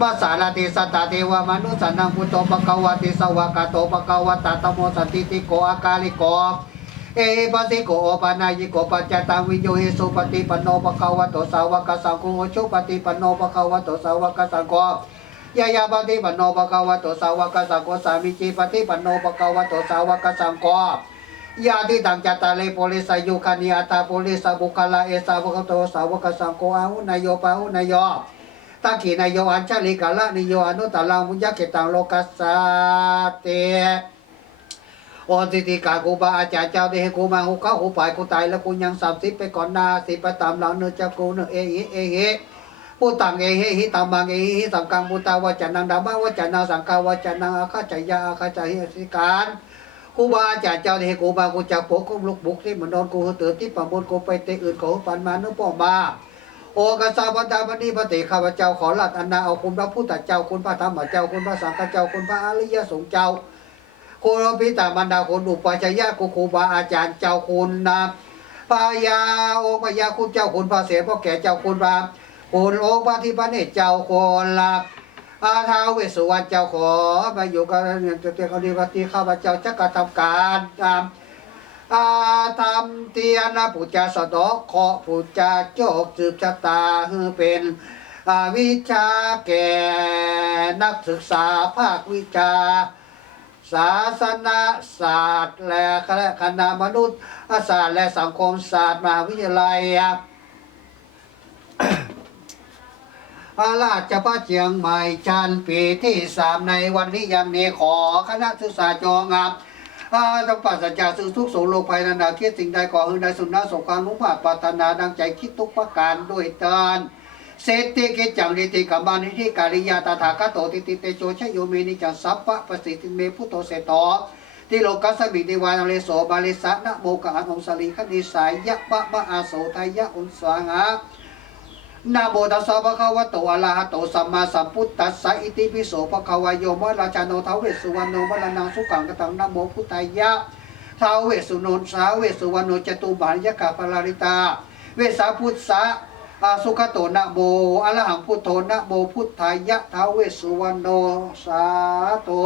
ภาษาลาติสัตตาเทวมนุสสนังพุทโธปะคะวะติสวากาโตปะคะวะตะตโมสันติติโกอากาลิโกเอปัสสิโกปานายิโกปัจจตังวิโยหิสุปฏิปันโนปะคะวะโตสาวกสังโฆชุปฏิปันโนปะคะวะโตสาวกสังโฆยายาปฏิปันโนปะคะวะโตสาวกสังโฆสามิจิปฏิปันโนปะคะวะโตสาวกสังโฆยาติตังจัตตาเลโพลิสายุคานิอาตาโพลิสาบุคลาเอสาวกโตสาวกสังโฆอาหุนายโยปาหุนายโย ตักขีนายโยอัญชลิกาละนิโยอนุตตลังมุญญเกตังโลกัสสาเตโอสิติกากูบาอาจารย์เจ้าเดให้กูมาหูเข้าหูปายกูตายแล้วกูยังสามสิบไปก่อนหนาสิไปตามหลังเนื้อเจ้ากูเนื้อเอหิเอหิปูตังเอหิหิตังมังเอหิสังกังปูตาวาจานังดามังวาจานังสังกาวาจานังอาคาจายาอาคาจายสิการกูบาอาจารย์เจ้าเดให้กูมากูจับปกกุมลุกบุกที่มันนอนกูเตือนที่ปะบนกูไปเตะอื่นกูปันมาเนื้อป่องมา โอกาสาพันธาปณิปฏิข้าพเจ้าขอหลัดอันนาเอาคุณพระพุทธเจ้าคุณพระธรรมเจ้าคุณพระสังฆเจ้าคุณพระอริยสงฆ์เจ้าคุณพระพิตามันดาคุณอุปชัยาคุณครูบาอาจารย์เจ้าคุณนะพายาองค์พญาคุณเจ้าคุณพระเสด็จพ่อแก่เจ้าคุณพระคุณองค์พระที่พเนตเจ้าคนละอาทาวเวสุวรรณเจ้าขอมาอยู่กันเนี่ยเจ้าเขาดีปฏิข้าพเจ้าจะกระทำการตาม อาธรรมเตียนะผู้จาสะดอกเคาะผู้จาโจกสืบชะตาให้เป็นวิชาแก่นักศึกษาภาควิชา ศาสนาศาสตร์ และคณะมนุษยศาสตร์และสังคมศาสตร์มหาวิทยาลัยอาราชพระเชียงใหม่จันทร์ปีที่สามในวันนี้ยังนี้ขอคณะศึกษาจงงาม อาตปัสสัจจาสุทุกโสโลภัยนานาคิดสิ่งใดก่อหือใดสุนนะสงความมุ่งมาปรารถนาดังใจคิดทุกประการด้วยตือนเศรษฐกิจจังนิติกัมมานิธิการิยาตถาคตโตติติเตโจชยโยเมนิจังสัพพะประสิทธิเมพุทโธเสโตที่โลกัสสมิติวานเลโสบาลิสะนะโมกังอันองสลีคณิสายยะปะมะอาโสทายะอุนสวางะ นะโมตัสสะภะคะวะโตอะระหะโตสัมมาสัมพุทธัสสะอิติปิโสภะคะวะโยมะราชาโนทาวเวสุวรรณโนมะระนังสุขังกตังนะโมพุทธายะทาวเวสุโนสาเวสุวรรณโนจตุบาลยกาปลาริตา เวสาพุทธะอาสุขโตนะโมอะระหังพุทโธนะโมพุทธายะทาวเวสสุวรรณโนสาธุ